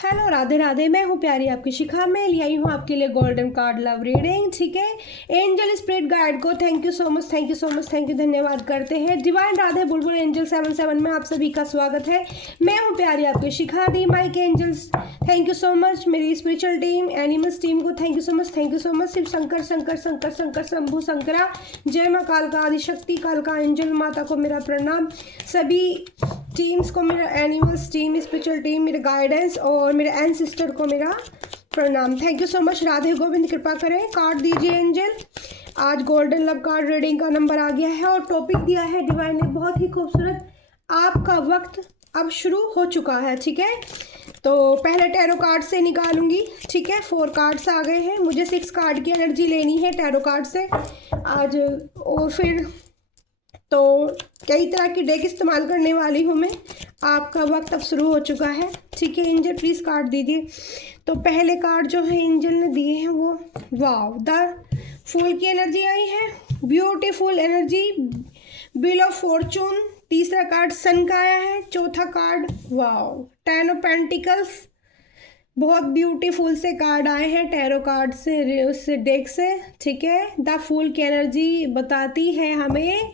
Hello, Radhe Radhe. मैं हूँ प्यारी आपकी शिखा। मैं ले आई हूँ आपके लिए गोल्डन कार्ड लव रीडिंग। ठीक है, एंजल स्पिरिट गाइड को thank you so much, thank you so much, thank you, धन्यवाद करते हैं। डिवाइन राधे बुलबुल एंजल 77 में आप सभी का स्वागत है। मैं हूँ प्यारी आपकी शिखा दी माइक angels. Thank you so much मेरी स्पिरिचुअल टीम, एनिमल्स टीम को thank you so much, thank you so much. Shiv Shankar Shankar Shankar Shankar Shambhu Shankara, जय माँ कालका आदिशक्ति कालका एंजल माता को मेरा प्रणाम। सभी टीम्स को मेरा, एनिमल्स टीम, स्पिरिचुअल टीम, मेरे गाइडेंस और मेरे एंसिस्टर को मेरा प्रणाम। Thank you so much. Radhe Govind कृपा करें, कार्ड दीजिए एंजल। आज गोल्डन लव कार्ड रीडिंग का नंबर आ गया है और टॉपिक दिया है डिवाइन ने बहुत ही खूबसूरत, आपका वक्त अब शुरू हो चुका है। ठीक है, तो पहले टैरो कार्ड से निकालूंगी। ठीक है, 4 कार्ड्स आ गए हैं, मुझे 6 कार्ड की एनर्जी लेनी है टैरो कार्ड से आज। और फिर तो कई तरह की डेक इस्तेमाल करने वाली हूँ मैं। आपका वक्त अब शुरू हो चुका है। ठीक है एंजल, प्लीज़ कार्ड दीजिए। तो पहले कार्ड जो है एंजल ने दिए हैं वो वाव, द फूल की एनर्जी आई है, beautiful energy, wheel of Fortune. तीसरा कार्ड सन का आया है। चौथा कार्ड वाव, 10 ऑफ पेंटिकल्स। बहुत ब्यूटीफुल से कार्ड आए हैं टैरो कार्ड से, उससे डेक से। ठीक है, द फूल की एनर्जी बताती है हमें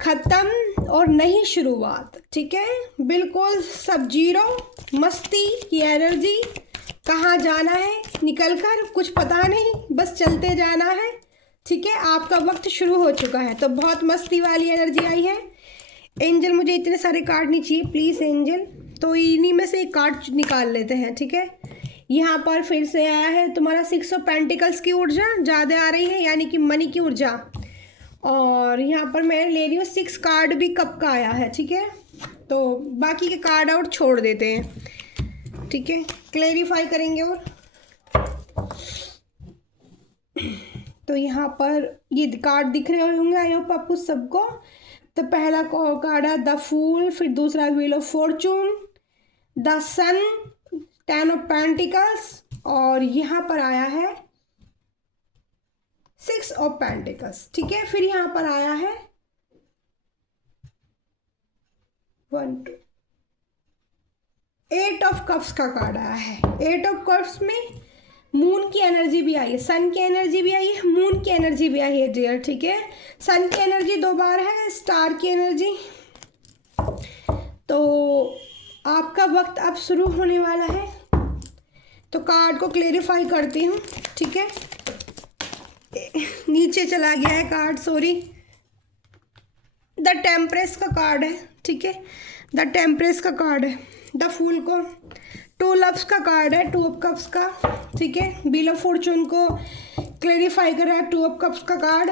खत्म और नई शुरुआत। ठीक है, बिल्कुल सब जीरो, मस्ती की एनर्जी। कहाँ जाना है निकल कर कुछ पता नहीं, बस चलते जाना है। ठीक है, आपका वक्त शुरू हो चुका है। तो बहुत मस्ती वाली एनर्जी आई है एंजल। मुझे इतने सारे कार्ड नहीं चाहिए प्लीज़ एंजल, तो इन्हीं में से एक कार्ड निकाल लेते हैं। ठीक है, यहाँ पर फिर से आया है तुम्हारा 6 ऑफ पेंटिकल्स की ऊर्जा ज़्यादा आ रही है, यानी कि मनी की ऊर्जा। और यहाँ पर मैं ले रही हूँ 6 कार्ड भी कप का आया है। ठीक है, तो बाकी के कार्ड आउट छोड़ देते हैं। ठीक है, क्लेरिफाई करेंगे। और तो यहाँ पर ये कार्ड दिख रहे होंगे आई होप आपको सबको। तो पहला कार्ड है द फूल, फिर दूसरा wheel of fortune, the sun, 10 of pentacles, और यहाँ पर आया है 6 ऑफ पेंटिकल्स। ठीक है, फिर यहाँ पर आया है 1 2 8 ऑफ कप्स का कार्ड आया है। 8 ऑफ कप्स में मून की एनर्जी भी आई है, सन की एनर्जी भी आई है, मून की एनर्जी भी आई है डियर। ठीक है, सन की एनर्जी 2 बार है, स्टार की एनर्जी। तो आपका वक्त अब शुरू होने वाला है। तो कार्ड को क्लेरिफाई करती हूँ। ठीक है, नीचे चला गया है कार्ड, सॉरी। द टेम्परेस का कार्ड है। ठीक है, द टेम्परेस का कार्ड है। द फूल को 2 लव्स का कार्ड है, 2 ऑफ कप्स का। ठीक है, व्हील ऑफ फॉर्चून को क्लेरिफाई कर रहा है, 2 ऑफ कप्स का कार्ड।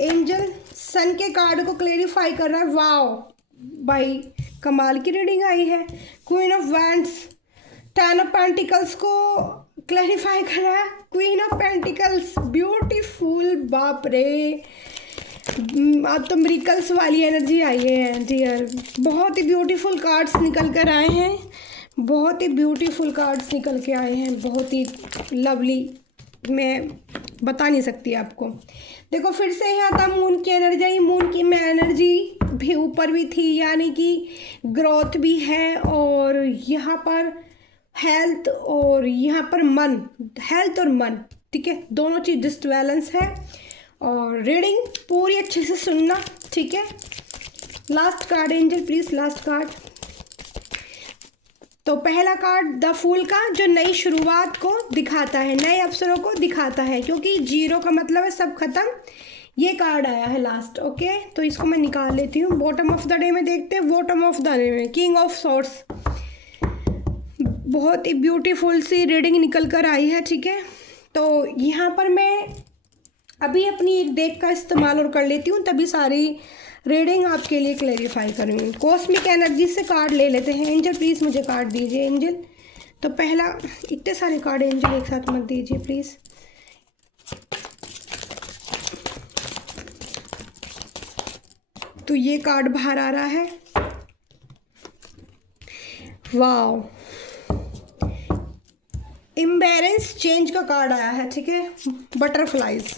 एंजल सन के कार्ड को क्लेरिफाई कर रहा है। वाओ भाई, कमाल की रीडिंग आई है। Queen of wands, 10 of pentacles को क्लैरिफाई कर रहा है। क्वीन ऑफ पेंटिकल्स, ब्यूटीफुल, बाप रे, अब तो मिरेकल्स वाली एनर्जी आई है डियर। बहुत ही ब्यूटीफुल कार्ड्स निकल कर आए हैं, बहुत ही ब्यूटीफुल कार्ड्स निकल के आए हैं, बहुत ही लवली। मैं बता नहीं सकती आपको। देखो फिर से यहाँ था मून की एनर्जी आई। मून की में एनर्जी भी ऊपर भी थी, यानी कि ग्रोथ भी है। और यहाँ पर हेल्थ, और यहाँ पर मन, हेल्थ और मन। ठीक है, दोनों चीज़ डिसबैलेंस है। और रीडिंग पूरी अच्छे से सुनना। ठीक है, last card angel please, last card. तो पहला कार्ड द फूल का, जो नई शुरुआत को दिखाता है, नए अवसरों को दिखाता है, क्योंकि जीरो का मतलब है सब खत्म। ये कार्ड आया है लास्ट। ओके, तो इसको मैं निकाल लेती हूँ। बॉटम ऑफ द डे में देखते हैं। बॉटम ऑफ द डे में किंग ऑफ सॉर्ड्स। बहुत ही ब्यूटीफुल सी रीडिंग निकल कर आई है। ठीक है, तो यहाँ पर मैं अभी अपनी एक डेक का इस्तेमाल और कर लेती हूँ, तभी सारी रीडिंग आपके लिए क्लेरिफाई करूँगी। कॉस्मिक एनर्जी से कार्ड ले लेते हैं। एंजल प्लीज़ मुझे कार्ड दीजिए एंजल। तो पहला, इतने सारे कार्ड एंजल एक साथ मत दीजिए प्लीज़। तो ये कार्ड बाहर आ रहा है। वाओ, इम्बैलेंस चेंज का कार्ड आया है। ठीक है, बटरफ्लाइज।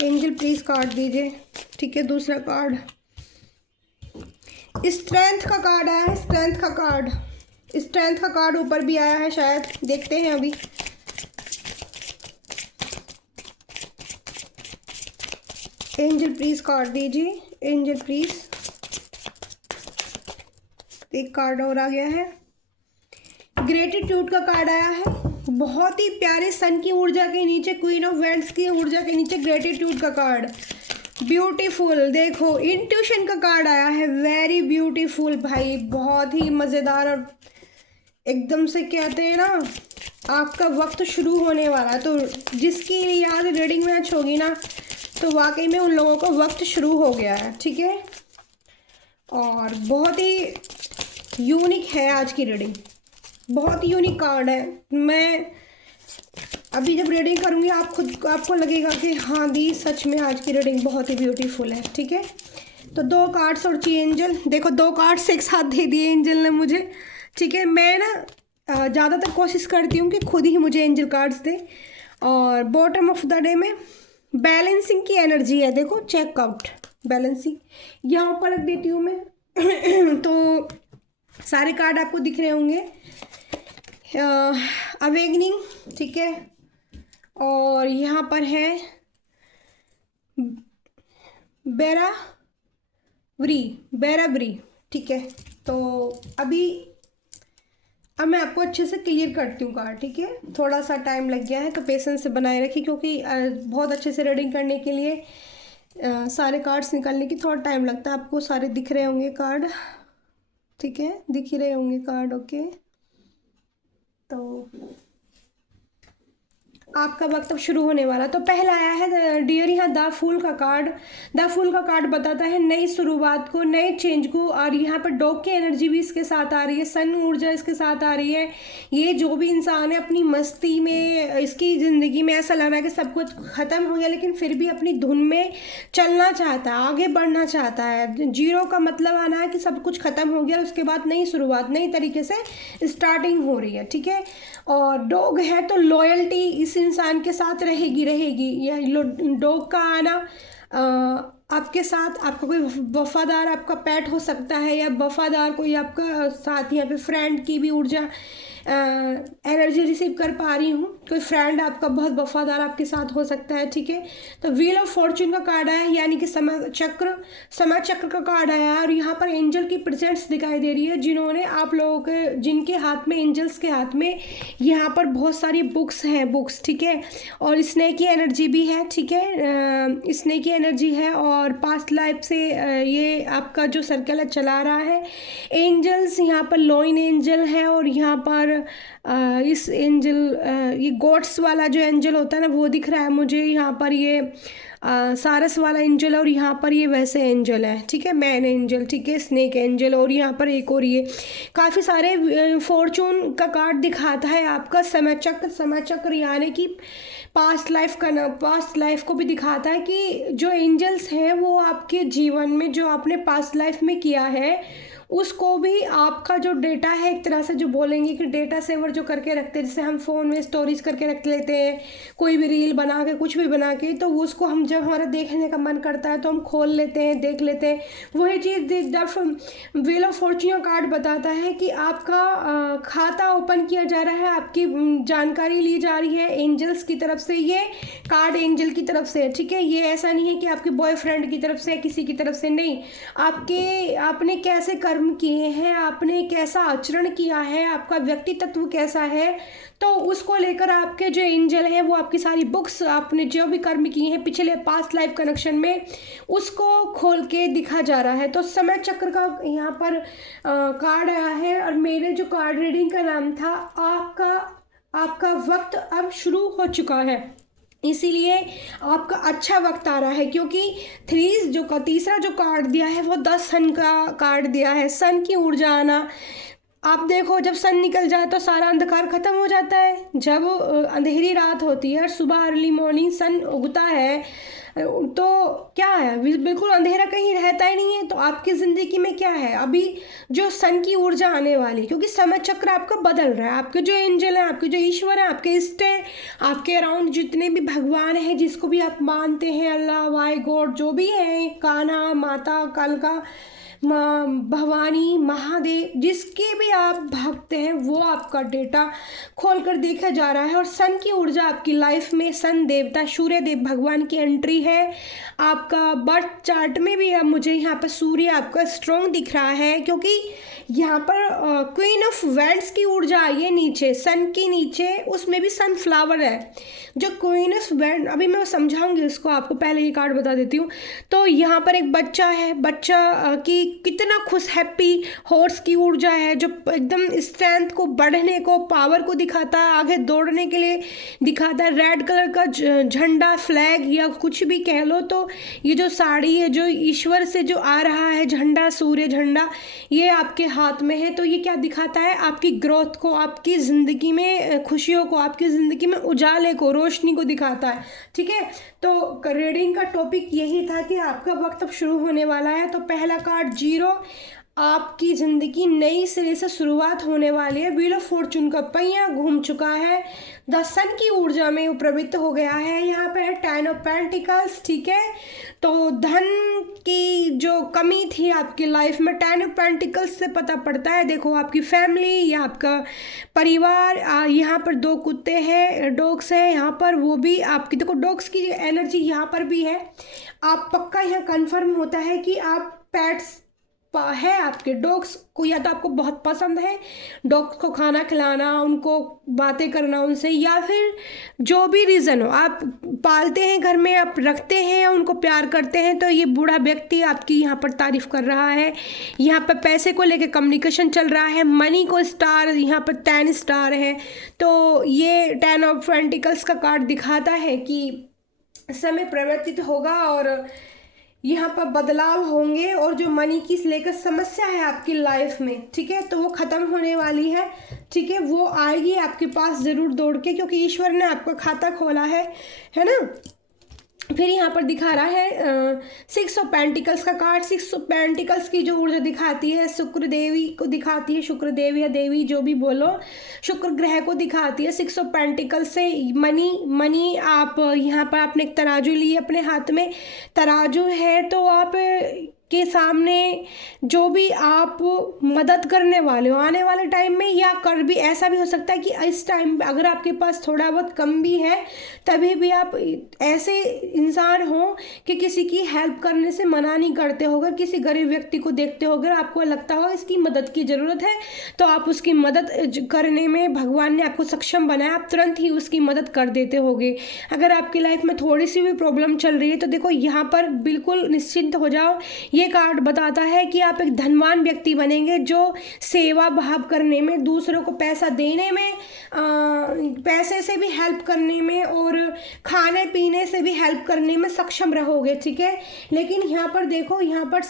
एंजल प्लीज़ कार्ड दीजिए। ठीक है, दूसरा कार्ड स्ट्रेंथ का कार्ड आया है, स्ट्रेंथ का कार्ड, स्ट्रेंथ का कार्ड ऊपर भी आया है शायद, देखते हैं अभी। एंजल प्लीज कार्ड दीजिए, एंजल प्लीज। एक कार्ड और आ गया है, ग्रेटिट्यूड का कार्ड आया है, बहुत ही प्यारे सन की ऊर्जा के नीचे, क्वीन ऑफ वेंड्स की ऊर्जा के नीचे ग्रेटिट्यूड का कार्ड, ब्यूटीफुल। देखो इंट्यूशन का कार्ड आया है, वेरी ब्यूटीफुल भाई, बहुत ही मज़ेदार, और एकदम से कहते हैं ना आपका वक्त शुरू होने वाला है, तो जिसकी याद रीडिंग मैच होगी ना तो वाकई में उन लोगों का वक्त शुरू हो गया है, ठीक है। और बहुत ही यूनिक है आज की रीडिंग, बहुत ही यूनिक कार्ड है। मैं अभी जब रीडिंग करूँगी आपको लगेगा कि हाँ दी सच में आज की रीडिंग बहुत ही ब्यूटीफुल है, ठीक है। तो 2 कार्ड्स और चाहिए एंजल, देखो 2 कार्ड्स एक साथ दे दिए एंजल ने मुझे, ठीक है। मैं ना ज़्यादातर कोशिश करती हूँ कि खुद ही मुझे एंजल कार्ड्स दे। और बॉटम ऑफ द डे में बैलेंसिंग की एनर्जी है, देखो चेकआउट बैलेंसिंग, यहाँ ऊपर रख देती हूँ मैं तो सारे कार्ड आपको दिख रहे होंगे। अवेगनिंग, ठीक है, और यहाँ पर है बेराबरी, ठीक है। तो अब मैं आपको अच्छे से क्लियर करती हूँ कार्ड, ठीक है। थोड़ा सा टाइम लग गया है तो पेशेंस से बनाए रखिए, क्योंकि बहुत अच्छे से रीडिंग करने के लिए सारे कार्ड्स निकालने की थोड़ा टाइम लगता है। आपको सारे दिख रहे होंगे कार्ड, ठीक है, दिख ही रहे होंगे कार्ड, ओके। तो आपका वक्त अब शुरू होने वाला। तो पहला आया है डियर, यहाँ द फूल का कार्ड। द फूल का कार्ड बताता है नई शुरुआत को, नए चेंज को, और यहाँ पर डॉग की एनर्जी भी इसके साथ आ रही है, सन ऊर्जा इसके साथ आ रही है। ये जो भी इंसान है अपनी मस्ती में, इसकी ज़िंदगी में ऐसा लग रहा है कि सब कुछ ख़त्म हो गया, लेकिन फिर भी अपनी धुन में चलना चाहता है, आगे बढ़ना चाहता है। जीरो का मतलब आना है कि सब कुछ ख़त्म हो गया, उसके बाद नई शुरुआत, नई तरीके से स्टार्टिंग हो रही है, ठीक है। और डॉग है तो लॉयल्टी इस इंसान के साथ रहेगी। यह डॉग का आना आपके साथ, आपका कोई वफादार आपका पेट हो सकता है, या वफादार कोई आपका साथ, यहाँ पे फ्रेंड की भी ऊर्जा एनर्जी रिसीव कर पा रही हूँ। कोई फ्रेंड आपका बहुत वफादार आपके साथ हो सकता है, ठीक है। तो व्हील ऑफ फॉर्चून का कार्ड आया, यानी कि समय चक्र का कार्ड आया है। और यहाँ पर एंजल की प्रेजेंस दिखाई दे रही है, जिन्होंने आप लोगों के, जिनके हाथ में, एंजल्स के हाथ में यहाँ पर बहुत सारी बुक्स हैं, बुक्स, ठीक है। और स्नेक की एनर्जी भी है, ठीक है, स्नेक की एनर्जी है। और पास्ट लाइफ से ये आपका जो सर्कल है चला रहा है। एंजल्स यहाँ पर लॉइन एंजल है, और यहाँ पर इस एंजल, ये गोट्स वाला जो एंजल होता है ना वो दिख रहा है मुझे। यहाँ पर ये सारस वाला एंजल, और यहाँ पर ये वैसे एंजल है, ठीक है, मैन एंजल, ठीक है, स्नेक एंजल, और यहाँ पर एक और ये काफ़ी सारे फॉर्चून का कार्ड दिखाता है आपका। समय चक्र यानी कि पास्ट लाइफ को भी दिखाता है कि जो एंजल्स हैं वो आपके जीवन में जो आपने पास्ट लाइफ में किया है उसको भी आपका जो डेटा है, एक तरह से जो बोलेंगे कि डेटा सेवर जो करके रखते हैं, जैसे हम फ़ोन में स्टोरेज करके रख लेते हैं, कोई भी रील बना के, कुछ भी बना के, तो उसको हम जब हमारा देखने का मन करता है तो हम खोल लेते हैं, देख लेते हैं। वही चीज़ व्हील ऑफ फॉर्च्यून कार्ड बताता है कि आपका खाता ओपन किया जा रहा है, आपकी जानकारी ली जा रही है एंजल्स की तरफ से। ये कार्ड एंजल की तरफ से है, ठीक है। ये ऐसा नहीं है कि आपके बॉयफ्रेंड की तरफ से, किसी की तरफ से, नहीं। आपने कैसे कर्म किए हैं, आपने कैसा आचरण किया है, आपका व्यक्तित्व कैसा है, तो उसको लेकर आपके जो एंजल हैं वो आपकी सारी बुक्स, आपने जो भी कर्म किए हैं पिछले पास्ट लाइफ कनेक्शन में, उसको खोल के दिखा जा रहा है। तो समय चक्र का यहाँ पर कार्ड आया है, और मेरे जो कार्ड रीडिंग का नाम था आपका वक्त अब शुरू हो चुका है। इसीलिए आपका अच्छा वक्त आ रहा है, क्योंकि तीसरा जो कार्ड दिया है वो 10 सन का कार्ड दिया है, सन की ऊर्जा आना। आप देखो जब सन निकल जाए तो सारा अंधकार खत्म हो जाता है। जब अंधेरी रात होती है और सुबह अर्ली मॉर्निंग सन उगता है तो क्या है, बिल्कुल अंधेरा कहीं रहता ही नहीं है। तो आपकी ज़िंदगी में क्या है, अभी जो सन की ऊर्जा आने वाली, क्योंकि समय चक्र आपका बदल रहा है। आपके जो एंजल हैं, आपके जो ईश्वर हैं, आपके इष्ट हैं, आपके अराउंड जितने भी भगवान हैं, जिसको भी आप मानते हैं, अल्लाह, वाई गॉड, जो भी हैं, कान्हा, माता, कालका, माँ भवानी, महादेव, जिसके भी आप भक्त हैं वो आपका डेटा खोल कर देखा जा रहा है। और सन की ऊर्जा आपकी लाइफ में, सन देवता सूर्य देव भगवान की एंट्री है। आपका बर्थ चार्ट में भी अब मुझे यहाँ पर सूर्य आपका स्ट्रॉन्ग दिख रहा है, क्योंकि यहाँ पर क्वीन ऑफ वैंड्स की ऊर्जा आई है नीचे, सन के नीचे, उसमें भी सनफ्लावर है। जो क्वीन ऑफ वैंड, अभी मैं समझाऊंगी उसको आपको, पहले ये कार्ड बता देती हूँ। तो यहाँ पर एक बच्चा है, बच्चा की कितना खुश, हैप्पी हॉर्स की ऊर्जा है, जो एकदम स्ट्रेंथ को, बढ़ने को, पावर को दिखाता है, आगे दौड़ने के लिए दिखाता है। रेड कलर का झंडा, फ्लैग या कुछ भी कह लो, तो ये जो साड़ी है, जो ईश्वर से जो आ रहा है झंडा, सूर्य झंडा, ये आपके हाथ में है। तो ये क्या दिखाता है? आपकी ग्रोथ को, आपकी ज़िंदगी में खुशियों को, आपकी ज़िंदगी में उजाले को, रोशनी को दिखाता है। ठीक है, तो रीडिंग का टॉपिक यही था कि आपका वक्त अब शुरू होने वाला है। तो पहला कार्ड 0, आपकी ज़िंदगी नई सिरे से शुरुआत होने वाली है। व्हील ऑफ फॉर्चून का पहिया घूम चुका है, द सन की ऊर्जा में वो प्रवृत्त हो गया है। यहाँ पे है 10 ऑफ पेंटिकल्स। ठीक है, तो धन की जो कमी थी आपकी लाइफ में, 10 ऑफ पेंटिकल्स से पता पड़ता है। देखो, आपकी फैमिली या आपका परिवार, यहाँ पर 2 कुत्ते हैं, डॉग्स हैं यहाँ पर, वो भी आपकी, देखो डॉग्स की एनर्जी यहाँ पर भी है। आप पक्का यहाँ कन्फर्म होता है कि आप पेट्स है, आपके डॉग्स को या तो आपको बहुत पसंद है, डॉग्स को खाना खिलाना, उनको बातें करना उनसे, या फिर जो भी रीज़न हो, आप पालते हैं घर में, आप रखते हैं या उनको प्यार करते हैं। तो ये बूढ़ा व्यक्ति आपकी यहाँ पर तारीफ कर रहा है। यहाँ पर पैसे को लेकर कम्युनिकेशन चल रहा है। मनी को स्टार, यहाँ पर 10 स्टार है। तो ये 10 ऑफ पेंटिकल्स का कार्ड दिखाता है कि समय परिवर्तित होगा और यहाँ पर बदलाव होंगे, और जो मनी की लेकर समस्या है आपकी लाइफ में, ठीक है, तो वो ख़त्म होने वाली है। ठीक है, वो आएगी आपके पास ज़रूर दौड़ के, क्योंकि ईश्वर ने आपका खाता खोला है ना। फिर यहाँ पर दिखा रहा है 6 ऑफ पेंटिकल्स का कार्ड। 6 ऑफ पेंटिकल्स की जो ऊर्जा दिखाती है, शुक्र देवी को दिखाती है, शुक्र देवी या देवी जो भी बोलो, शुक्र ग्रह को दिखाती है। 6 ऑफ पेंटिकल्स से मनी आप यहाँ पर आपने एक तराजू ली अपने हाथ में, तराजू है तो आप के सामने जो भी आप मदद करने वाले हो आने वाले टाइम में, या कर भी ऐसा भी हो सकता है कि इस टाइम अगर आपके पास थोड़ा बहुत कम भी है, तभी भी आप ऐसे इंसान हो कि किसी की हेल्प करने से मना नहीं करते होगा। किसी गरीब व्यक्ति को देखते हो, अगर आपको लगता हो इसकी मदद की ज़रूरत है, तो आप उसकी मदद करने में भगवान ने आपको सक्षम बनाया, आप तुरंत ही उसकी मदद कर देते होगे। अगर आपकी लाइफ में थोड़ी सी भी प्रॉब्लम चल रही है, तो देखो यहाँ पर बिल्कुल निश्चिंत हो जाओ। ये कार्ड बताता है कि आप एक धनवान व्यक्ति बनेंगे, जो सेवा भाव करने में, दूसरों को पैसा देने में, पैसे से भी हेल्प करने में और खाने पीने से भी हेल्प करने में सक्षम रहोगे। ठीक है, लेकिन यहाँ पर देखो, यहाँ पर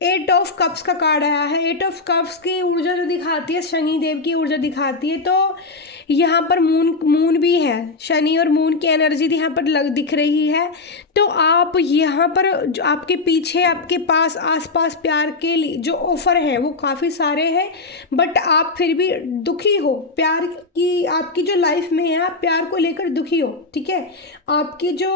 8 ऑफ कप्स का कार्ड आया है। 8 ऑफ कप्स की ऊर्जा जो दिखाती है, शनि देव की ऊर्जा दिखाती है। तो यहाँ पर मून भी है, शनि और मून की एनर्जी यहाँ पर दिख रही है। तो आप यहाँ पर जो आपके पीछे, आपके पास आसपास प्यार के लिए जो ऑफ़र हैं वो काफ़ी सारे हैं, बट आप फिर भी दुखी हो। प्यार की आपकी जो लाइफ में है, आप प्यार को लेकर दुखी हो। ठीक है, आपकी जो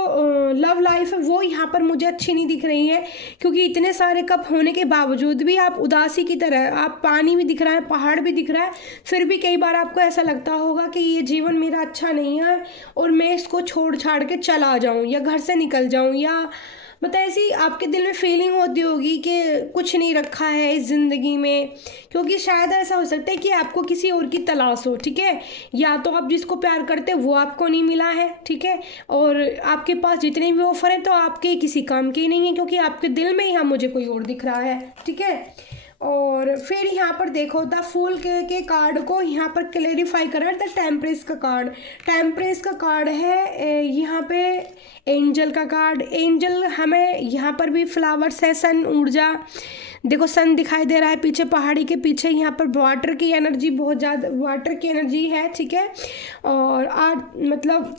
लव लाइफ है वो यहाँ पर मुझे अच्छी नहीं दिख रही है, क्योंकि इतने सारे कप होने के बावजूद भी आप उदासी की तरह, आप पानी भी दिख रहा है, पहाड़ भी दिख रहा है, फिर भी कई बार आपको ऐसा लगता होगा कि ये जीवन मेरा अच्छा नहीं है और मैं इसको छोड़ छाड़ के चला जाऊं या घर से निकल जाऊं, या मतलब ऐसी आपके दिल में फीलिंग होती होगी कि कुछ नहीं रखा है इस ज़िंदगी में, क्योंकि शायद ऐसा हो सकता है कि आपको किसी और की तलाश हो। ठीक है, या तो आप जिसको प्यार करते हैं वो आपको नहीं मिला है। ठीक है, और आपके पास जितने भी ऑफर हैं तो आपके किसी काम के ही नहीं है, क्योंकि आपके दिल में यहाँ मुझे कोई और दिख रहा है। ठीक है, और फिर यहाँ पर देखो द फूल के कार्ड को यहाँ पर क्लेरिफाई करा है। द टेम्परेस का कार्ड, टेम्परेस का कार्ड है यहाँ पे एंजल का कार्ड। एंजल हमें यहाँ पर भी फ्लावर्स है, सन ऊर्जा, देखो सन दिखाई दे रहा है पीछे, पहाड़ी के पीछे। यहाँ पर वाटर की एनर्जी, बहुत ज़्यादा वाटर की एनर्जी है। ठीक है, और मतलब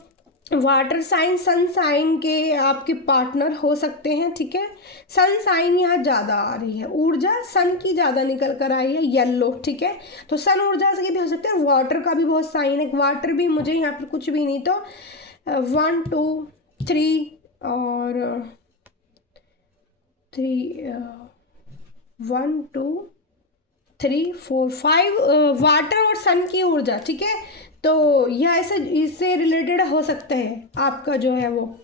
वाटर साइन, सन साइन के आपके पार्टनर हो सकते हैं। ठीक है, सन साइन यहाँ ज़्यादा आ रही है, ऊर्जा सन की ज़्यादा निकल कर आई है, येलो। ठीक है, तो सन ऊर्जा से भी हो सकते हैं, वाटर का भी बहुत साइन है। वाटर भी मुझे यहाँ पर कुछ भी नहीं, तो 1 2 3 और 1 2 3 4 5 वाटर और सन की ऊर्जा, ठीक है। तो यह ऐसे इससे रिलेटेड हो सकता है आपका जो है वो।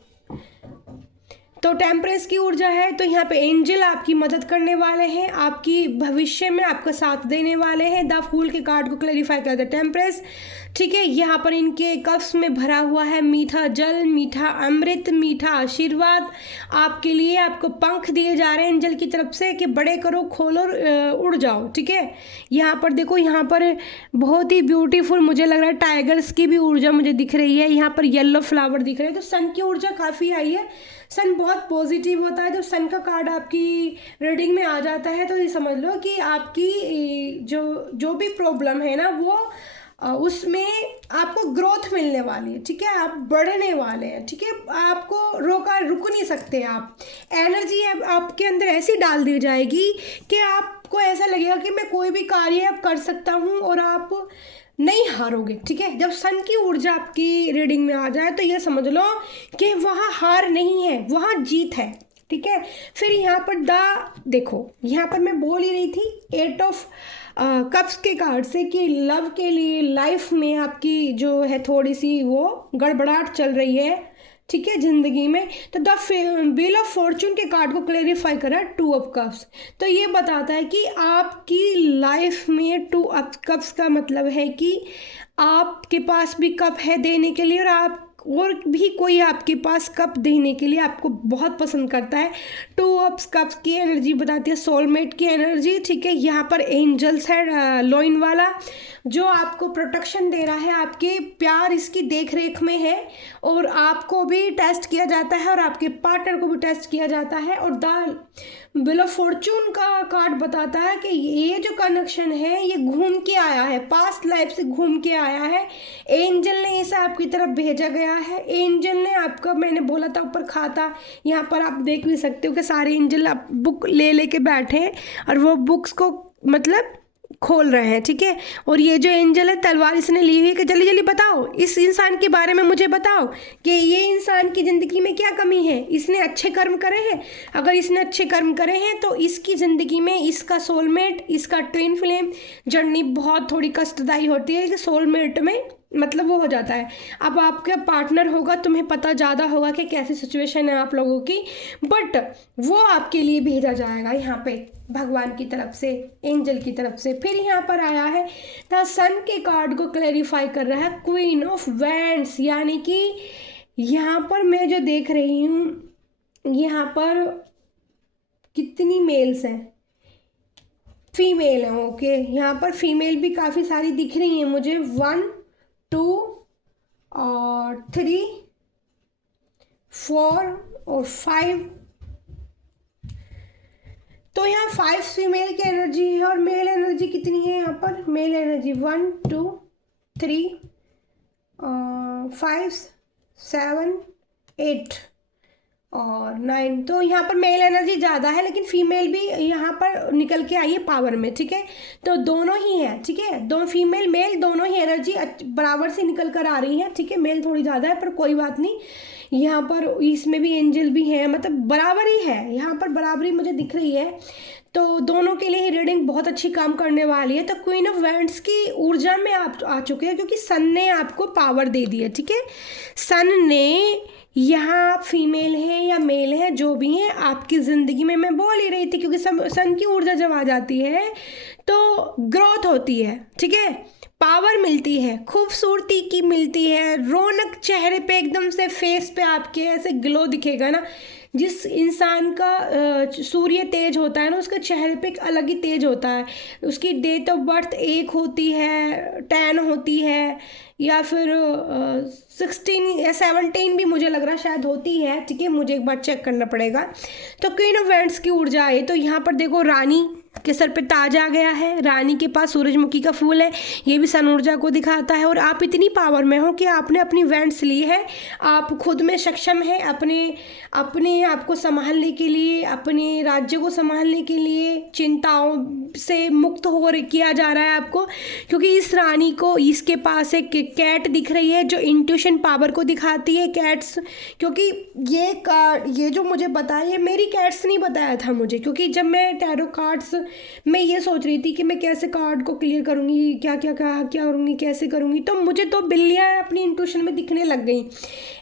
तो टेम्परेंस की ऊर्जा है, तो यहाँ पे एंजल आपकी मदद करने वाले हैं, आपकी भविष्य में आपका साथ देने वाले हैं। द फूल के कार्ड को क्लैरिफाई करते हैं टेम्परेंस, ठीक है। यहाँ पर इनके कप्स में भरा हुआ है मीठा जल, मीठा अमृत, मीठा आशीर्वाद आपके लिए। आपको पंख दिए जा रहे हैं एंजल की तरफ से कि बड़े करो, खोलो, उड़ जाओ, ठीक है। यहाँ पर देखो, यहाँ पर बहुत ही ब्यूटीफुल मुझे लग रहा है टाइगर्स की भी ऊर्जा मुझे दिख रही है। यहाँ पर येलो फ्लावर दिख रहे हैं, तो सन की ऊर्जा काफ़ी आई है। सन बहुत पॉजिटिव होता है। जब सन का कार्ड आपकी रीडिंग में आ जाता है तो ये समझ लो कि आपकी जो भी प्रॉब्लम है ना, वो उसमें आपको ग्रोथ मिलने वाली है, ठीक है। आप बढ़ने वाले हैं, ठीक है। आपको रुक नहीं सकते आप। एनर्जी आपके अंदर ऐसी डाल दी जाएगी कि आपको ऐसा लगेगा कि मैं कोई भी कार्य अब कर सकता हूँ और आप नहीं हारोगे, ठीक है। जब सन की ऊर्जा आपकी रीडिंग में आ जाए तो ये समझ लो कि वहाँ हार नहीं है, वहाँ जीत है, ठीक है। फिर यहाँ पर देखो, यहाँ पर मैं बोल ही रही थी 8 ऑफ कप्स के कार्ड से कि लव के लिए लाइफ में आपकी जो है थोड़ी सी वो गड़बड़ाहट चल रही है, ठीक है, ज़िंदगी में। तो द व्हील ऑफ फॉर्चून के कार्ड को क्लेरिफाई करा 2 ऑफ कप्स, तो ये बताता है कि आपकी लाइफ में 2 ऑफ कप्स का मतलब है कि आपके पास भी कप है देने के लिए, और भी कोई आपके पास कप देने के लिए आपको बहुत पसंद करता है। 2 ऑफ कप्स की एनर्जी बताती है सोलमेट की एनर्जी, ठीक है। यहाँ पर एंजल्स है लोइन वाला, जो आपको प्रोटेक्शन दे रहा है, आपके प्यार इसकी देख रेख में है, और आपको भी टेस्ट किया जाता है और आपके पार्टनर को भी टेस्ट किया जाता है। और द व्हील ऑफ फॉर्चून का कार्ड बताता है कि ये जो कनेक्शन है ये घूम के आया है, पास्ट लाइफ से घूम के आया है। एंजल ने इसे आपकी तरफ भेजा गया है। एंजल ने आपका, मैंने बोला था ऊपर खाता, यहाँ पर आप देख भी सकते हो कि सारे एंजल आप बुक ले के बैठे हैं और वो बुक्स को मतलब खोल रहे हैं, ठीक है। और ये जो एंजल है तलवार इसने ली हुई है कि जल्दी जल्दी बताओ, इस इंसान के बारे में मुझे बताओ कि ये इंसान की ज़िंदगी में क्या कमी है, इसने अच्छे कर्म करे हैं। अगर इसने अच्छे कर्म करे हैं तो इसकी ज़िंदगी में इसका सोलमेट, इसका ट्विन फ्लेम जर्नी बहुत थोड़ी कष्टदायी होती है कि सोलमेट में मतलब वो हो जाता है। अब आपका पार्टनर होगा, तुम्हें पता ज़्यादा होगा कि कैसी सिचुएशन है आप लोगों की, बट वो आपके लिए भेजा जाएगा यहाँ पे भगवान की तरफ से, एंजल की तरफ से। फिर यहाँ पर आया है द सन के कार्ड को क्लैरिफाई कर रहा है क्वीन ऑफ वैंड्स, यानी कि यहाँ पर मैं जो देख रही हूँ, यहाँ पर कितनी मेल्स हैं, फीमेल हैं, ओके। यहाँ पर फीमेल भी काफ़ी सारी दिख रही हैं मुझे, 1 2 और 3 4 और 5। तो यहाँ 5 फीमेल की एनर्जी है और मेल एनर्जी कितनी है यहाँ पर? मेल एनर्जी 1 2 3 5 7 8 और 9। तो यहाँ पर मेल एनर्जी ज़्यादा है, लेकिन फीमेल भी यहाँ पर निकल के आई है पावर में, ठीक है। तो दोनों ही है, ठीक है, दो फीमेल मेल दोनों ही एनर्जी बराबर से निकल कर आ रही है, ठीक है। मेल थोड़ी ज़्यादा है पर कोई बात नहीं, यहाँ पर इसमें भी एंजल भी है, मतलब बराबर ही है, यहाँ पर बराबरी मुझे दिख रही है। तो दोनों के लिए ही रीडिंग बहुत अच्छी काम करने वाली है। तो क्वीन ऑफ वैंड्स की ऊर्जा में आप आ चुके हैं क्योंकि सन ने आपको पावर दे दी है, ठीक है। सन ने, यहाँ आप फीमेल हैं या मेल हैं जो भी हैं आपकी ज़िंदगी में, मैं बोल ही रही थी क्योंकि सन की ऊर्जा जब आ जाती है तो ग्रोथ होती है, ठीक है, पावर मिलती है, खूबसूरती की मिलती है, रौनक चेहरे पे एकदम से फेस पे आपके ऐसे ग्लो दिखेगा ना। जिस इंसान का सूर्य तेज होता है ना, उसके चेहरे पे एक अलग ही तेज होता है। उसकी डेट ऑफ बर्थ 1 होती है, 10 होती है, या फिर 16 या 17 भी मुझे लग रहा शायद होती है, ठीक है, मुझे एक बार चेक करना पड़ेगा। तो क्वीन ऑफ वैंड्स की ऊर्जा है। तो यहाँ पर देखो रानी के सर पे ताज आ गया है, रानी के पास सूरजमुखी का फूल है, ये भी सन ऊर्जा को दिखाता है। और आप इतनी पावर में हो कि आपने अपनी वेंट्स ली है, आप खुद में सक्षम है अपने अपने आप को संभालने के लिए, अपने राज्य को संभालने के लिए। चिंताओं से मुक्त किया जा रहा है आपको, क्योंकि इस रानी को इसके पास एक कैट दिख रही है जो इंट्यूशन पावर को दिखाती है। कैट्स, क्योंकि ये कार्ड, ये जो मुझे बताया, ये मेरी कैट्स नहीं बताया था मुझे, क्योंकि जब मैं टैरो कार्ड्स मैं ये सोच रही थी कि मैं कैसे कार्ड को क्लियर करूँगी, क्या क्या क्या क्या करूँगी, कैसे करूँगी, तो मुझे तो बिल्लियाँ अपनी इंट्यूशन में दिखने लग गई।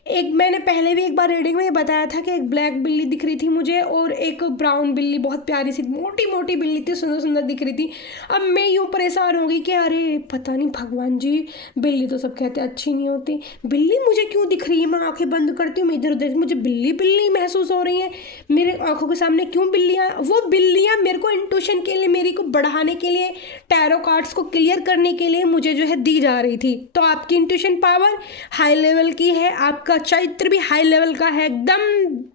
एक मैंने पहले भी एक बार रीडिंग में ये बताया था कि एक ब्लैक बिल्ली दिख रही थी मुझे और एक ब्राउन बिल्ली, बहुत प्यारी सी मोटी मोटी बिल्ली थी, सुंदर सुंदर दिख रही थी। अब मैं यूँ परेशान हो गई कि अरे पता नहीं भगवान जी, बिल्ली तो सब कहते हैं अच्छी नहीं होती, बिल्ली मुझे क्यों दिख रही है। मैं आंखें बंद करती हूँ, मैं इधर उधर, मुझे बिल्ली बिल्ली महसूस हो रही है, मेरे आंखों के सामने क्यों बिल्लियाँ। वो बिल्लियाँ मेरे को इंट्यूशन के लिए, मेरी को बढ़ाने के लिए, टैरो कार्ड्स को क्लियर करने के लिए मुझे जो है दी जा रही थी। तो आपकी इंट्यूशन पावर हाई लेवल की है, आपका चरित्र भी हाई लेवल का है, एकदम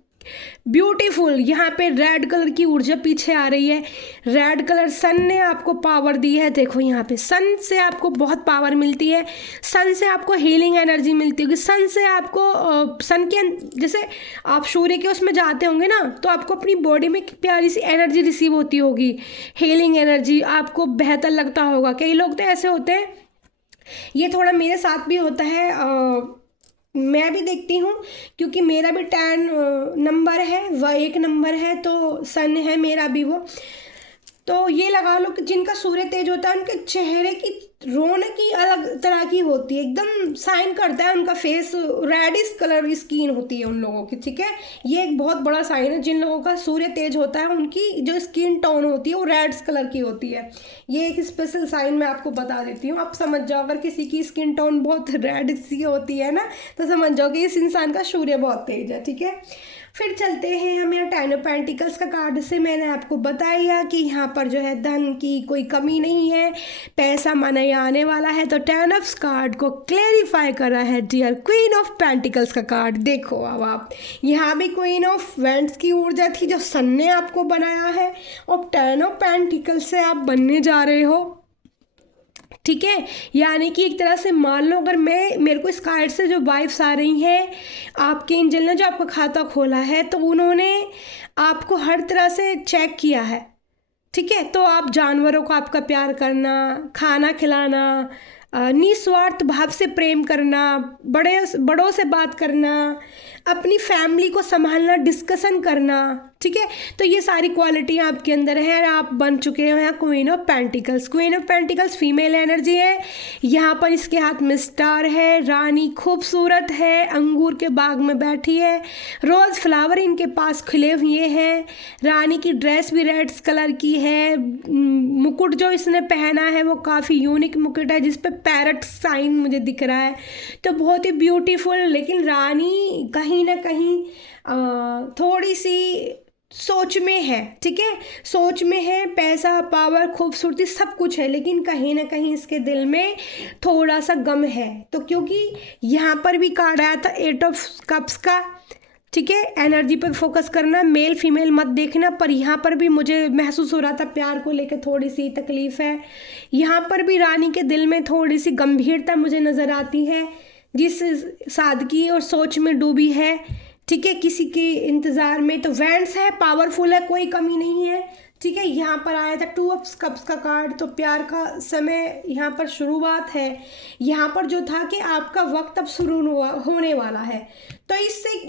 ब्यूटीफुल। यहाँ पे रेड कलर की ऊर्जा पीछे आ रही है, रेड कलर सन ने आपको पावर दी है। देखो यहाँ पे सन से आपको बहुत पावर मिलती है, सन से आपको हीलिंग एनर्जी मिलती होगी, सन से आपको सन के जैसे आप सूर्य के उसमें जाते होंगे ना, तो आपको अपनी बॉडी में प्यारी सी एनर्जी रिसीव होती होगी, हीलिंग एनर्जी, आपको बेहतर लगता होगा। कई लोग तो ऐसे होते हैं, ये थोड़ा मेरे साथ भी होता है, मैं भी देखती हूँ, क्योंकि मेरा भी 10 नंबर है, वह 1 नंबर है, तो सन है मेरा भी वो। तो ये लगा लो कि जिनका सूर्य तेज होता है उनके चेहरे की रौनक ही अलग तरह की होती है, एकदम साइन करता है उनका फेस, रेडिश कलर स्किन होती है उन लोगों की, ठीक है। ये एक बहुत बड़ा साइन है, जिन लोगों का सूर्य तेज होता है उनकी जो स्किन टोन होती है वो रेड कलर की होती है। ये एक स्पेशल साइन मैं आपको बता देती हूँ, आप समझ जाओ। अगर किसी की स्किन टोन बहुत रेड सी होती है ना, तो समझ जाओ कि इस इंसान का सूर्य बहुत तेज है, ठीक है। फिर चलते हैं हम यहाँ 10 ऑफ पेंटिकल्स का कार्ड से। मैंने आपको बताया कि यहाँ पर जो है धन की कोई कमी नहीं है, पैसा माना आने वाला है। तो 10 ऑफ कार्ड को क्लेरिफाई कर रहा है डियर क्वीन ऑफ पेंटिकल्स का कार्ड। देखो अब आप यहाँ भी क्वीन ऑफ वेंट्स की ऊर्जा थी जो सन ने आपको बनाया है, और 10 ऑफ पेंटिकल्स से आप बनने जा रहे हो, ठीक है। यानी कि एक तरह से मान लो, अगर मेरे को इस कार्ड से जो वाइब्स आ रही हैं, आपके एंजल ने जो आपका खाता खोला है, तो उन्होंने आपको हर तरह से चेक किया है, ठीक है। तो आप जानवरों को आपका प्यार करना, खाना खिलाना, निस्वार्थ भाव से प्रेम करना, बड़ों से बात करना, अपनी फैमिली को संभालना, डिस्कशन करना, ठीक है। तो ये सारी क्वालिटियाँ आपके अंदर हैं, आप बन चुके हो यहाँ queen of pentacles. Queen of pentacles female energy है, यहाँ पर इसके हाथ में स्टार है, रानी खूबसूरत है, अंगूर के बाग में बैठी है, रोज़ फ्लावर इनके पास खिले हुए हैं, रानी की ड्रेस भी रेड कलर की है, मुकुट जो इसने पहना है वो काफ़ी यूनिक मुकुट है जिस पे पैरट साइन मुझे दिख रहा है, तो बहुत ही ब्यूटीफुल। लेकिन रानी कहीं ना कहीं थोड़ी सी सोच में है, ठीक है, सोच में है, पैसा, पावर, खूबसूरती सब कुछ है, लेकिन कहीं ना कहीं इसके दिल में थोड़ा सा गम है। तो क्योंकि यहाँ पर भी कार्ड आया था 8 ऑफ कप्स का, ठीक है, एनर्जी पर फोकस करना, मेल फीमेल मत देखना, पर यहाँ पर भी मुझे महसूस हो रहा था प्यार को लेकर थोड़ी सी तकलीफ है। यहाँ पर भी रानी के दिल में थोड़ी सी गंभीरता मुझे नज़र आती है, जिस सादगी और सोच में डूबी है, ठीक है, किसी के इंतज़ार में। तो वेंट्स है, पावरफुल है, कोई कमी नहीं है, ठीक है। यहाँ पर आया था 2 ऑफ कप्स का कार्ड, तो प्यार का समय यहाँ पर शुरुआत है। यहाँ पर जो था कि आपका वक्त अब शुरू होने वाला है। तो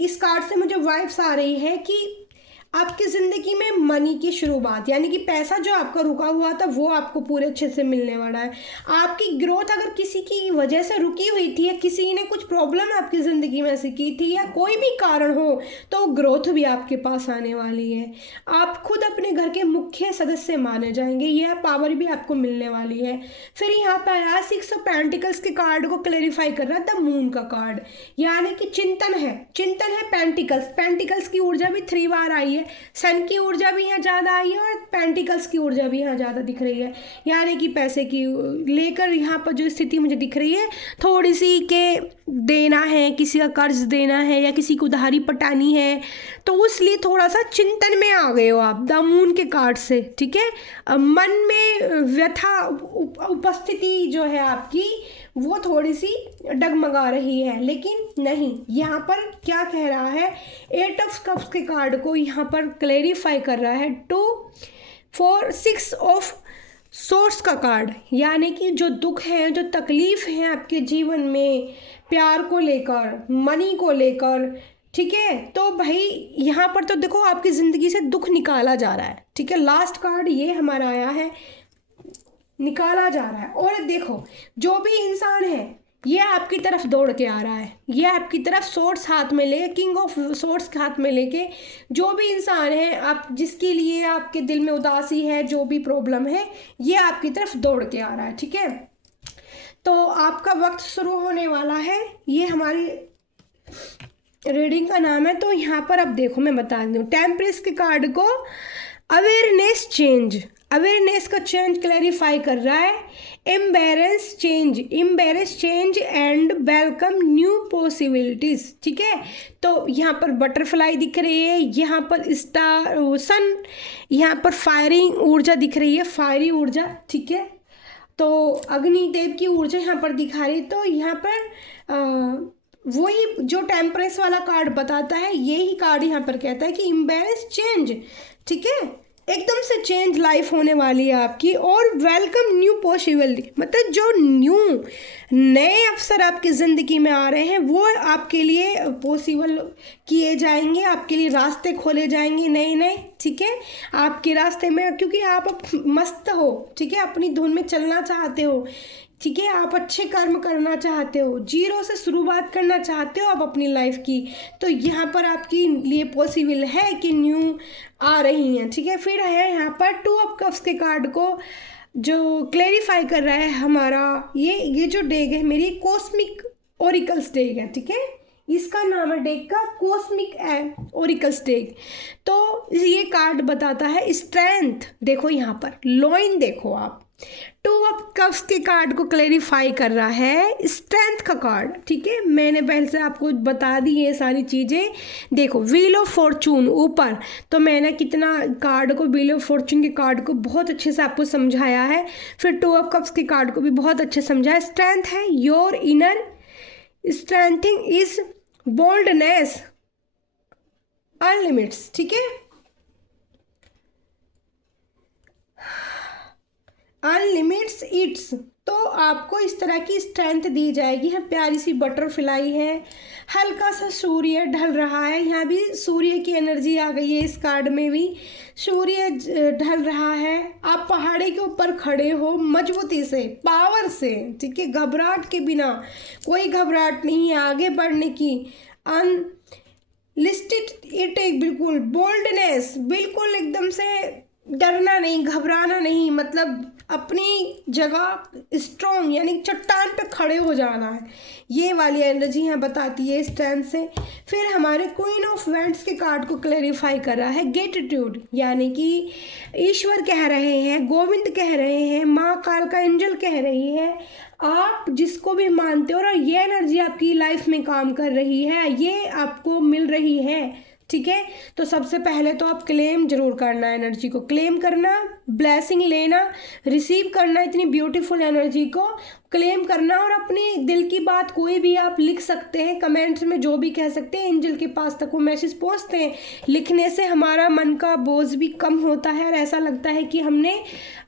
इस कार्ड से मुझे वाइब्स आ रही है कि आपकी ज़िंदगी में मनी की शुरुआत, यानी कि पैसा जो आपका रुका हुआ था वो आपको पूरे अच्छे से मिलने वाला है। आपकी ग्रोथ अगर किसी की वजह से रुकी हुई थी, या किसी ने कुछ प्रॉब्लम आपकी ज़िंदगी में ऐसी की थी, या कोई भी कारण हो, तो ग्रोथ भी आपके पास आने वाली है। आप खुद अपने घर के मुख्य सदस्य माने जाएंगे, यह पावर भी आपको मिलने वाली है। फिर यहाँ पर आया 6 ऑफ पेंटिकल्स के कार्ड को क्लेरिफाई कर रहा है द मून का कार्ड, यानी कि चिंतन है पेंटिकल्स की ऊर्जा भी 3 बार आई है। है, सन की ऊर्जा भी यहाँ ज़्यादा आई है और पेंटिकल्स की ऊर्जा भी यहाँ ज़्यादा दिख रही है, यानी कि पैसे की लेकर यहाँ पर जो स्थिति मुझे दिख रही है, थोड़ी सी के देना है, किसी का कर्ज देना है या किसी को उधारी पटानी है, तो इसलिए थोड़ा सा चिंतन में आ गए हो आप द मून के कार्ड से, ठीक है। मन में व्यथा उपस्थिति जो है आपकी वो थोड़ी सी डगमगा रही है, लेकिन नहीं, यहाँ पर क्या कह रहा है, 8 ऑफ कप्स के कार्ड को यहाँ पर क्लेरिफाई कर रहा है 2 4 6 ऑफ सोर्स का कार्ड, यानी कि जो दुख है, जो तकलीफ है आपके जीवन में प्यार को लेकर, मनी को लेकर, ठीक है, तो भाई यहाँ पर तो देखो आपकी ज़िंदगी से दुख निकाला जा रहा है, ठीक है। लास्ट कार्ड ये हमारा आया है, निकाला जा रहा है। और देखो जो भी इंसान है ये आपकी तरफ दौड़ के आ रहा है, ये आपकी तरफ सोर्स हाथ में ले, किंग ऑफ सोर्स हाथ में लेके, जो भी इंसान है आप जिसके लिए आपके दिल में उदासी है, जो भी प्रॉब्लम है, ये आपकी तरफ दौड़ के आ रहा है, ठीक है। तो आपका वक्त शुरू होने वाला है, ये हमारी रीडिंग का नाम है। तो यहाँ पर अब देखो मैं बता दूँ, टेम्परेस के कार्ड को अवेयरनेस चेंज, अवेयरनेस का चेंज क्लैरिफाई कर रहा है, embrace change and welcome new possibilities, ठीक है। तो यहाँ पर बटरफ्लाई दिख रही है, यहाँ पर स्टार सन, यहाँ पर फायरिंग ऊर्जा दिख रही है, फायरी ऊर्जा, ठीक है। तो अग्निदेव की ऊर्जा यहाँ पर दिखा रही है। तो यहाँ पर वही जो टेम्परेंस वाला कार्ड बताता है, यही कार्ड यहाँ पर कहता है कि इम्बेरेंस चेंज, ठीक है, एकदम से चेंज लाइफ होने वाली है आपकी, और वेलकम न्यू पॉसिबिलिटी, मतलब जो नए अवसर आपकी ज़िंदगी में आ रहे हैं वो आपके लिए पॉसिबल किए जाएंगे, आपके लिए रास्ते खोले जाएंगे नए नए, ठीक है, आपके रास्ते में, क्योंकि आप अब मस्त हो, ठीक है, अपनी धुन में चलना चाहते हो, ठीक है, आप अच्छे कर्म करना चाहते हो, जीरो से शुरुआत करना चाहते हो आप अपनी लाइफ की, तो यहाँ पर आपके लिए पॉसिबल है कि न्यू आ रही हैं, ठीक है। फिर है यहाँ पर 2 ऑफ कप्स के कार्ड को जो क्लेरिफाई कर रहा है हमारा, ये जो डेक है मेरी कॉस्मिक ओरिकल्स डेक है, ठीक है, इसका नाम है डेक का कॉस्मिक ओरिकल्स डेक। तो ये कार्ड बताता है स्ट्रेंथ, देखो यहाँ पर लॉइन देखो आप, 2 ऑफ कप्स के कार्ड को क्लेरिफाई कर रहा है, स्ट्रेंथ का कार्ड, ठीक है। मैंने पहले से आपको बता दी ये सारी चीज़ें। देखो व्हील ऑफ फॉर्चून ऊपर, तो मैंने कितना कार्ड को, व्हील ऑफ फॉर्चून के कार्ड को बहुत अच्छे से आपको समझाया है, फिर 2 ऑफ कप्स के कार्ड को भी बहुत अच्छे समझाया। स्ट्रेंथ है your inner strengthing is boldness unlimits, ठीक है, अनलिमिट्स इट्स, तो आपको इस तरह की स्ट्रेंथ दी जाएगी। यहाँ प्यारी सी बटरफ्लाई है, हल्का सा सूर्य ढल रहा है, यहाँ भी सूर्य की एनर्जी आ गई है, इस कार्ड में भी सूर्य ढल रहा है। आप पहाड़ी के ऊपर खड़े हो मजबूती से, पावर से, ठीक है, घबराहट के बिना, कोई घबराहट नहीं है आगे बढ़ने की, अनलिस्टेड इट, बिल्कुल बोल्डनेस, बिल्कुल एकदम से डरना नहीं, घबराना नहीं, मतलब अपनी जगह स्ट्रॉन्ग, यानी चट्टान पे खड़े हो जाना है, ये वाली एनर्जी यहाँ बताती है स्ट्रेंथ से। फिर हमारे क्वीन ऑफ वैंड्स के कार्ड को क्लैरिफाई कर रहा है ग्रेटिट्यूड, यानी कि ईश्वर कह रहे हैं, गोविंद कह रहे हैं, माँ काल का एंजल कह रही है, आप जिसको भी मानते हो और ये एनर्जी आपकी लाइफ में काम कर रही है, ये आपको मिल रही है, ठीक है। तो सबसे पहले तो आप क्लेम जरूर करना, एनर्जी को क्लेम करना, ब्लेसिंग लेना, रिसीव करना, इतनी ब्यूटीफुल एनर्जी को क्लेम करना, और अपनी दिल की बात कोई भी आप लिख सकते हैं, कमेंट्स में जो भी कह सकते हैं, एंजल के पास तक वो मैसेज पहुंचते हैं। लिखने से हमारा मन का बोझ भी कम होता है और ऐसा लगता है कि हमने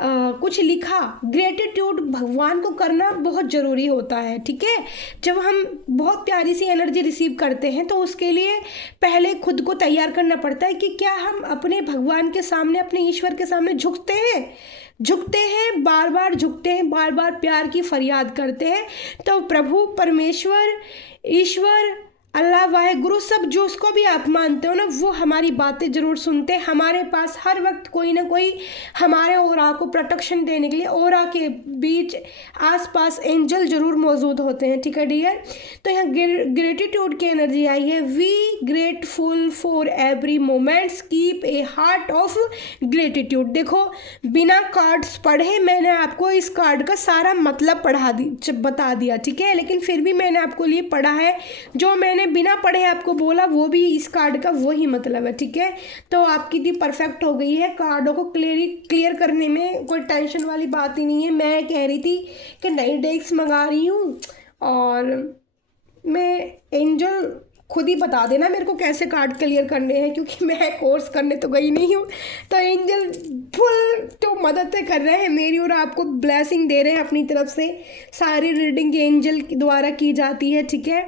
कुछ लिखा। ग्रेटिट्यूड भगवान को करना बहुत ज़रूरी होता है, ठीक है। जब हम बहुत प्यारी सी एनर्जी रिसीव करते हैं तो उसके लिए पहले खुद को तैयार करना पड़ता है कि क्या हम अपने भगवान के सामने, अपने ईश्वर के सामने झुकते हैं, बार बार झुकते हैं, बार बार प्यार की फरियाद करते हैं। तो प्रभु परमेश्वर ईश्वर अल्लाह वाहिगुरु सब जो उसको भी आप मानते हो ना, वो हमारी बातें ज़रूर सुनते हैं। हमारे पास हर वक्त कोई ना कोई हमारे ओरा को प्रोटेक्शन देने के लिए ओरा के बीच आसपास एंजल ज़रूर मौजूद होते हैं, ठीक है डियर। तो यहाँ ग्रेटिट्यूड की एनर्जी आई है। We grateful for every moments, keep a heart of gratitude. देखो बिना कार्ड्स पढ़े मैंने आपको इस कार्ड का सारा मतलब बता दिया, ठीक है, लेकिन फिर भी मैंने आपको लिए पढ़ा है। जो मैंने बिना पढ़े आपको बोला वो भी इस कार्ड का वही मतलब है, ठीक है। तो आपकी दी परफेक्ट हो गई है। कार्डों को क्लियर करने में कोई टेंशन वाली बात ही नहीं है। मैं कह रही थी कि नई डेक्स मंगा रही हूँ और मैं एंजल खुद ही बता देना मेरे को कैसे कार्ड क्लियर करने हैं, क्योंकि मैं कोर्स करने तो गई नहीं हूँ। तो एंजल फुल तो मदद कर रहे हैं मेरी और आपको ब्लेसिंग दे रहे हैं अपनी तरफ से। सारी रीडिंग एंजल द्वारा की जाती है, ठीक है,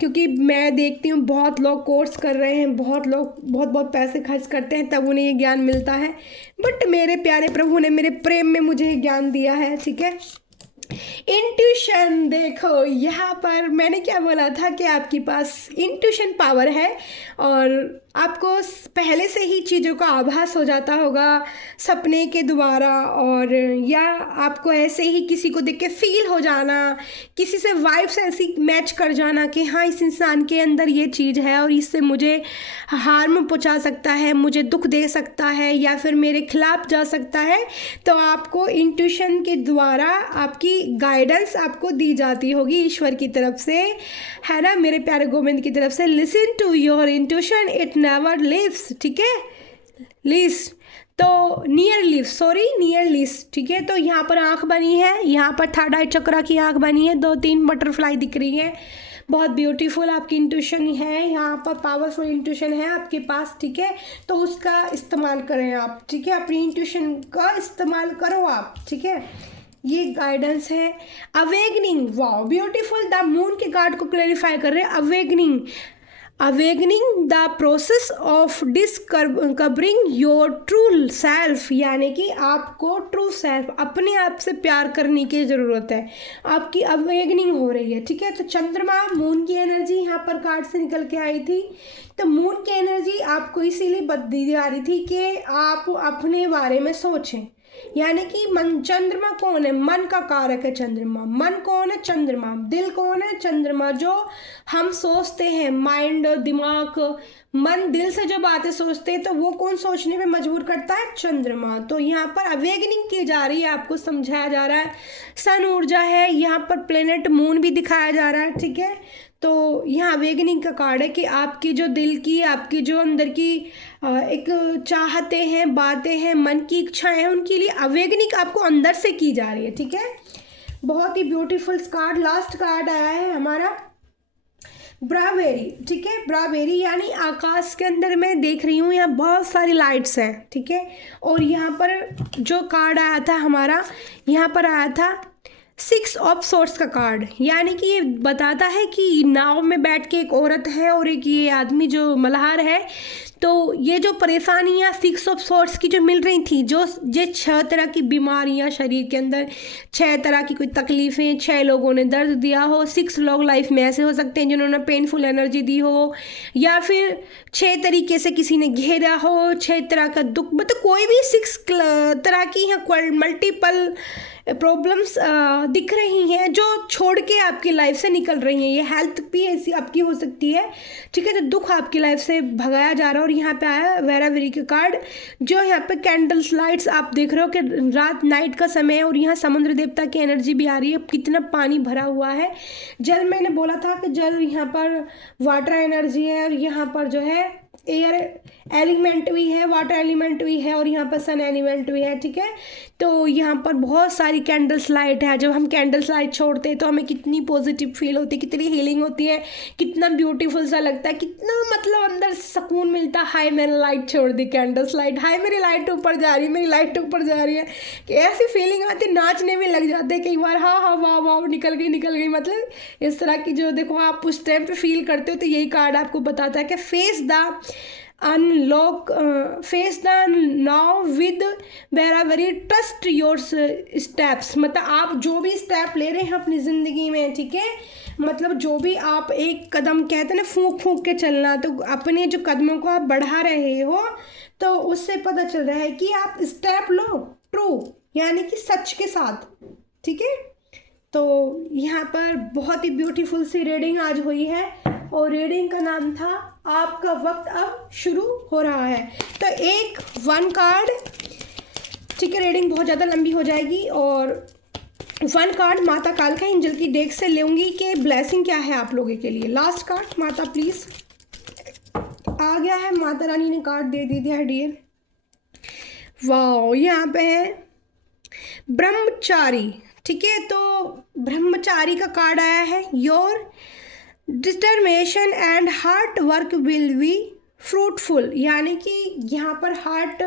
क्योंकि मैं देखती हूँ बहुत लोग कोर्स कर रहे हैं, बहुत लोग बहुत बहुत पैसे खर्च करते हैं तब उन्हें ये ज्ञान मिलता है। बट मेरे प्यारे प्रभु ने मेरे प्रेम में मुझे ज्ञान दिया है, ठीक है। इंट्यूशन, देखो यहाँ पर मैंने क्या बोला था कि आपके पास इंट्यूशन पावर है और आपको पहले से ही चीज़ों का आभास हो जाता होगा सपने के द्वारा, और या आपको ऐसे ही किसी को देख के फील हो जाना, किसी से वाइब्स ऐसी मैच कर जाना कि हाँ इस इंसान के अंदर ये चीज़ है और इससे मुझे हार्म पहुंचा सकता है, मुझे दुख दे सकता है या फिर मेरे खिलाफ जा सकता है। तो आपको इंट्यूशन के द्वारा आपकी गाइडेंस आपको दी जाती होगी ईश्वर की तरफ से, है ना, मेरे प्यारे गोविंद की तरफ से। Listen to your intuition, it never lives, ठीक है, लिस्ट तो नियर लिव्स, ठीक है। तो यहाँ पर आँख बनी है, यहाँ पर थर्ड आई चक्रा की आँख बनी है, 2-3 बटरफ्लाई दिख रही है। बहुत ब्यूटीफुल आपकी इंट्यूशन है, यहाँ पर पावरफुल इंट्यूशन है आपके पास, ठीक है। तो उसका इस्तेमाल करें आप, ठीक है, अपनी इंट्यूशन का इस्तेमाल करो आप, ठीक है। ये गाइडेंस है। Awakening, wow beautiful, the moon के कार्ड को क्लैरिफाई कर रहे हैं। Awakening the process of discovering your true self, यानी कि आपको ट्रू सेल्फ अपने आप से प्यार करने की ज़रूरत है, आपकी अवेगनिंग हो रही है, ठीक है। तो चंद्रमा, मून की एनर्जी यहाँ पर कार्ड से निकल के आई थी। तो मून की एनर्जी आपको इसीलिए बदली जा रही थी कि आप अपने बारे में सोचें, यानी कि मन, चंद्रमा कौन है, मन का कारक है चंद्रमा। मन कौन है, चंद्रमा। दिल कौन है, चंद्रमा। जो हम सोचते हैं, माइंड, दिमाग, मन, दिल से जो बातें सोचते हैं तो वो कौन सोचने पे मजबूर करता है, चंद्रमा। तो यहाँ पर अवेगनिंग की जा रही है, आपको समझाया जा रहा है। सन ऊर्जा है, यहाँ पर प्लेनेट मून भी दिखाया जा रहा है, ठीक है। तो यहाँ अवेगनिंग का कार्ड है कि आपकी जो दिल की, आपकी जो अंदर की एक चाहते हैं, बातें हैं, मन की इच्छाएं हैं, उनके लिए अवेगनिंग आपको अंदर से की जा रही है, ठीक है। बहुत ही ब्यूटीफुल कार्ड, लास्ट कार्ड आया है हमारा ब्रावेरी, ठीक है। ब्रावेरी यानी आकाश के अंदर मैं देख रही हूँ यहाँ बहुत सारी लाइट्स हैं, ठीक है। और यहाँ पर जो कार्ड आया था हमारा, यहाँ पर आया था 6 ऑफ सोर्ट्स का कार्ड, यानी कि ये बताता है कि नाव में बैठ के एक औरत है और एक ये आदमी जो मल्हार है। तो ये जो परेशानियाँ 6 ऑफ सोर्ट्स की जो मिल रही थी, जो 6 तरह की बीमारियाँ शरीर के अंदर, 6 तरह की कोई तकलीफ़ें, 6 लोगों ने दर्द दिया हो, 6 लोग लाइफ में ऐसे हो सकते हैं जिन्होंने पेनफुल एनर्जी दी हो, या फिर 6 तरीके से किसी ने घेरा हो, 6 तरह का दुख, मतलब कोई भी 6 तरह की यहाँ मल्टीपल प्रॉब्लम्स दिख रही हैं जो छोड़ के आपकी लाइफ से निकल रही हैं। ये हेल्थ भी ऐसी आपकी हो सकती है, ठीक है। तो दुख आपकी लाइफ से भगाया जा रहा है। और यहाँ पे आया वेरावेरी का कार्ड, जो यहाँ पे कैंडल्स लाइट्स आप देख रहे हो कि रात नाइट का समय है और यहाँ समुद्र देवता की एनर्जी भी आ रही है। कितना पानी भरा हुआ है, जल, मैंने बोला था कि जल यहाँ पर वाटर एनर्जी है और यहाँ पर जो है एयर एलिमेंट भी है, वाटर एलिमेंट भी है और यहाँ पर सन एलिमेंट भी है, ठीक है। तो यहाँ पर बहुत सारी कैंडल्स लाइट है। जब हम कैंडल्स लाइट छोड़ते हैं तो हमें कितनी पॉजिटिव फील होती है, कितनी हीलिंग होती है, कितना ब्यूटीफुल सा लगता है, कितना मतलब अंदर से सुकून मिलता है। हाय मैंने लाइट छोड़ दी, कैंडल्स लाइट, हाय मेरी लाइट ऊपर जा रही है, मेरी लाइट ऊपर जा रही है, कि ऐसी फीलिंग आती है, नाचने में लग जाते हैं कई बार। हाँ हाँ वाह वाह, निकल गई, मतलब इस तरह की जो देखो आप उस टाइम पे फील करते हो। तो यही कार्ड आपको बताता है कि face the unlock face the now with very trust your steps, मतलब आप जो भी स्टेप ले रहे हैं अपनी ज़िंदगी में, ठीक है, मतलब जो भी आप एक कदम कहते हैं ना फूंक फूंक के चलना, तो अपने जो कदमों को आप बढ़ा रहे हो तो उससे पता चल रहा है कि आप स्टेप लो ट्रू, यानी कि सच के साथ, ठीक है। तो यहाँ पर बहुत ही ब्यूटीफुल सी रीडिंग आज हुई है और रीडिंग का नाम था आपका वक्त अब शुरू हो रहा है। तो एक 1 कार्ड, ठीक है, रीडिंग बहुत ज़्यादा लंबी हो जाएगी, और 1 कार्ड माता कालका एंजल की डेक से लूँगी कि ब्लेसिंग क्या है आप लोगों के लिए। लास्ट कार्ड माता प्लीज़, आ गया है, माता रानी ने कार्ड दे दिया है डियर। वाह, यहाँ पे है ब्रह्मचारी, ठीक है, तो ब्रह्मचारी का कार्ड आया है। Your determination and hard work will be fruitful, यानी कि यहाँ पर हार्ट,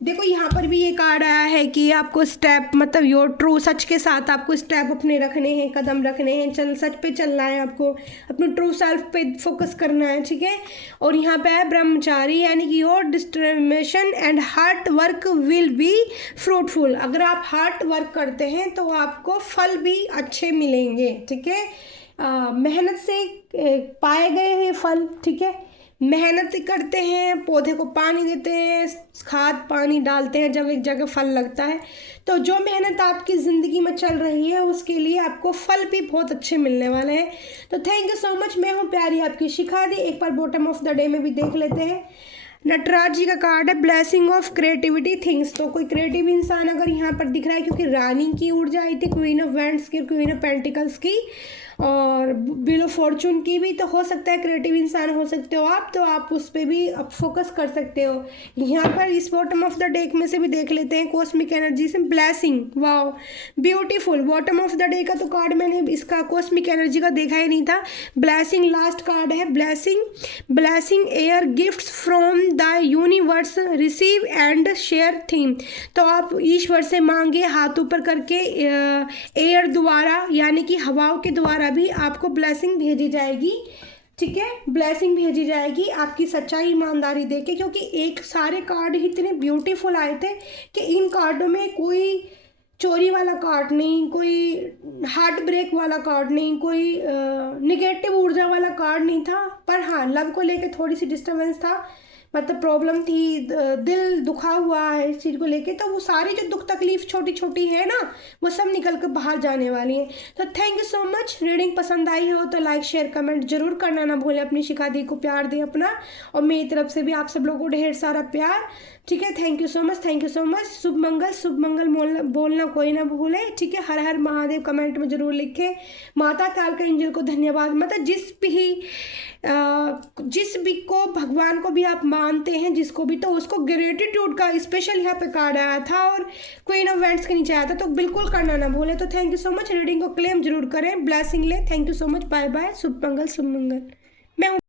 देखो यहाँ पर भी ये कार्ड आया है कि आपको स्टेप, मतलब योर ट्रू, सच के साथ आपको स्टेप अपने रखने हैं, कदम रखने हैं, सच पे चलना है, आपको अपने ट्रू सेल्फ पे फोकस करना है, ठीक है। और यहाँ पे है ब्रह्मचारी, यानी कि your determination and hard work will be fruitful, अगर आप हार्ड वर्क करते हैं तो आपको फल भी अच्छे मिलेंगे, ठीक है। मेहनत से पाए गए हैं फल, ठीक है, मेहनत करते हैं, पौधे को पानी देते हैं, खाद पानी डालते हैं, जब एक जगह फल लगता है, तो जो मेहनत आपकी ज़िंदगी में चल रही है उसके लिए आपको फल भी बहुत अच्छे मिलने वाले हैं। तो थैंक यू सो मच, मैं हूँ प्यारी आपकी शिखा दी। एक बार बॉटम ऑफ द डे में भी देख लेते हैं। नटराज जी का कार्ड है ब्लेसिंग ऑफ क्रिएटिविटी थिंग्स, तो कोई क्रिएटिव इंसान अगर यहाँ पर दिख रहा है, क्योंकि रानी की ऊर्जा आई थी, क्वीन ऑफ वैंड्स की, क्वीन ऑफ पेंटिकल्स की और व्हील ऑफ फॉर्चून की भी, तो हो सकता है क्रिएटिव इंसान हो सकते हो आप, तो आप उस पर भी आप फोकस कर सकते हो। यहाँ पर इस बॉटम ऑफ द डेक में से भी देख लेते हैं कॉस्मिक एनर्जी से blessing, wow beautiful. Bottom of the day का तो कार्ड मैंने इसका कॉस्मिक एनर्जी का देखा ही नहीं था। ब्लेसिंग लास्ट कार्ड है, blessing air gifts from the universe, receive and share theme, तो आप ईश्वर से मांगे हाथ ऊपर करके, एयर द्वारा यानी कि हवाओं के द्वारा भी आपको ब्लेसिंग भेजी जाएगी, ठीक है, ब्लेसिंग भेजी जाएगी आपकी सच्चाई ईमानदारी देके, क्योंकि एक सारे कार्ड ही इतने ब्यूटीफुल आए थे कि इन कार्डों में कोई चोरी वाला कार्ड नहीं, कोई हार्ट ब्रेक वाला कार्ड नहीं, कोई निगेटिव ऊर्जा वाला कार्ड नहीं था, पर हाँ लव को लेके थोड़ी सी डिस्टर्बेंस था, मतलब प्रॉब्लम थी, दिल दुखा हुआ है इस चीज़ को लेके, तो वो सारी जो दुख तकलीफ छोटी छोटी है ना, वो सब निकल कर बाहर जाने वाली हैं। तो thank you so much. Reading पसंद आई हो तो लाइक शेयर कमेंट जरूर करना ना भूलें, अपनी शिखा दी को प्यार दें अपना, और मेरी तरफ से भी आप सब लोगों को ढेर सारा प्यार, ठीक है। Thank you so much, thank you so much. शुभ मंगल बोलना कोई ना भूले, ठीक है। हर हर महादेव कमेंट में जरूर लिखें। माता कालका एंजल को धन्यवाद, मतलब जिस भी को भगवान को भी आप मानते हैं, जिसको भी, तो उसको ग्रेटिट्यूड का स्पेशल यहाँ पे कार्ड आया था और क्वीन ऑफ वैंड्स के नीचे आया था, तो बिल्कुल करना ना भूले। तो thank you so much, reading को क्लेम जरूर करें, ब्लेसिंग ले। Thank you so much, bye bye, शुभ मंगल। मैं हूँ